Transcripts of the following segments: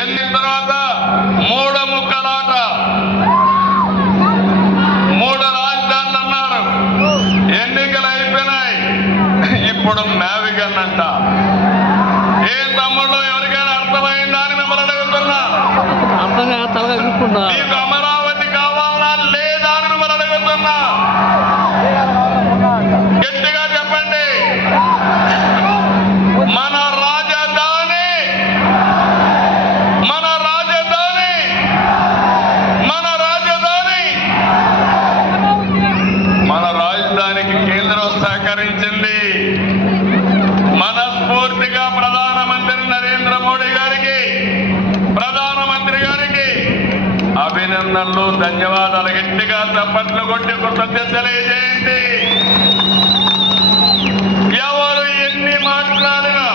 ఎన్నిన తర్వాత మూడు ముక్కలాట, మూడు రాజధానులు అన్నారు. ఎన్నికలు అయిపోయినాయి, ఇప్పుడు నావిగన్ అంట. ఏ తమ్ముళ్ళు ఎవరికైనా అర్థమైందా అని మిమ్మల్ని అడుగుతున్నా. మీకు అమరావతి కావాలన్నా లేదా అని మిమ్మల్ని అడుగుతున్నా. గట్టిగా చెప్పండి. మన రాజధాని, మన రాజధాని, మన రాజధాని, మన రాజధానికి కేంద్రం సహకరించింది. మనస్ఫూర్తిగా ప్రధానమంత్రి నరేంద్ర మోడీ గారికి, ప్రధానమంత్రి గారికి అభినందనలు, ధన్యవాదాలు. గట్టిగా చప్పట్లు కొట్టి కృతజ్ఞతలు తెలియజేయండి. ఎవరు ఎన్ని మాట్లాడినా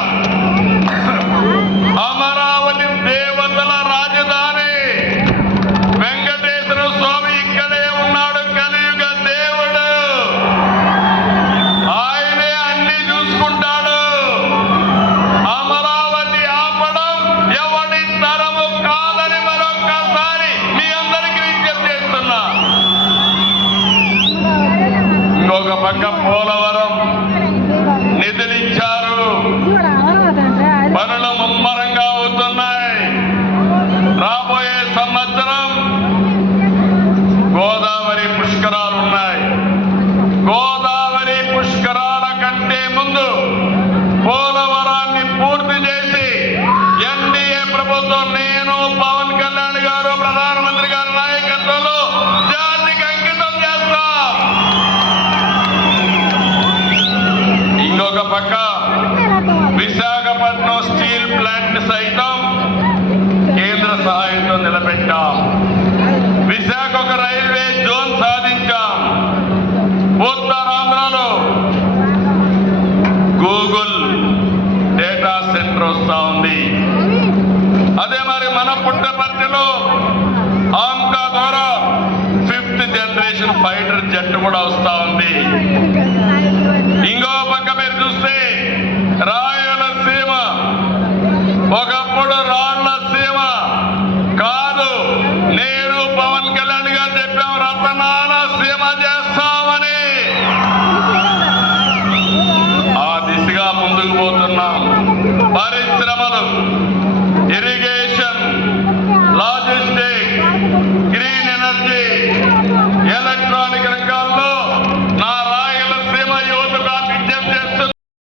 అమరావతి దేవతల రాజధాని. వెంకటేశ్వర స్వామి ఇక్కడే ఉన్నాడు, కలియుగ దేవుడు. ఆయనే అన్ని చూసుకుంటాడు. అమరావతి ఆపడం ఎవడి తరము కాదని మరొక్కసారి మీ అందరికీ విజ్ఞప్తి చేస్తున్నా. ఇంకొక పక్క పోలవరం నిధులు ఇచ్చారు, పనులు ముమ్మరంగా అవుతున్నాయి. రాబోయే సంవత్సరం గోదావరి పుష్కరాలు ఉన్నాయి. గోదావరి పుష్కరాల కంటే ముందు పోలవరాన్ని పూర్తి చేసి ఎన్డీఏ ప్రభుత్వం, నేను, పవన్ కళ్యాణ్ గారు, ప్రధానమంత్రి గారి నాయకత్వంలో జాతికి అంకితం చేస్తాం. ఇంకొక పక్క విశాఖపట్నం స్టీల్ ప్లాంట్ సైతం కేంద్ర సహాయంతో నిలబెట్టాం. విశాఖ ఒక రైల్వే జోన్ సాధించాం. ఉత్తరాంధ్రలో గూగుల్ డేటా సెంటర్ వస్తా ఉంది. అదే మరి మన పుట్టపర్తిలో ఆంకా ద్వారా 5th జనరేషన్ ఫైటర్ జెట్ కూడా వస్తా ఉంది. ఇంకో పక్క మీరు చూస్తే రాయలసీమ, ఒకప్పుడు రాళ్లసీమ కాదు, నేను పవన్ కళ్యాణ్ గారు చెప్పాం, రతనాల సీమ చేస్తామని. ఆ దిశగా ముందుకు పోతున్నాం. పరిశ్రమలు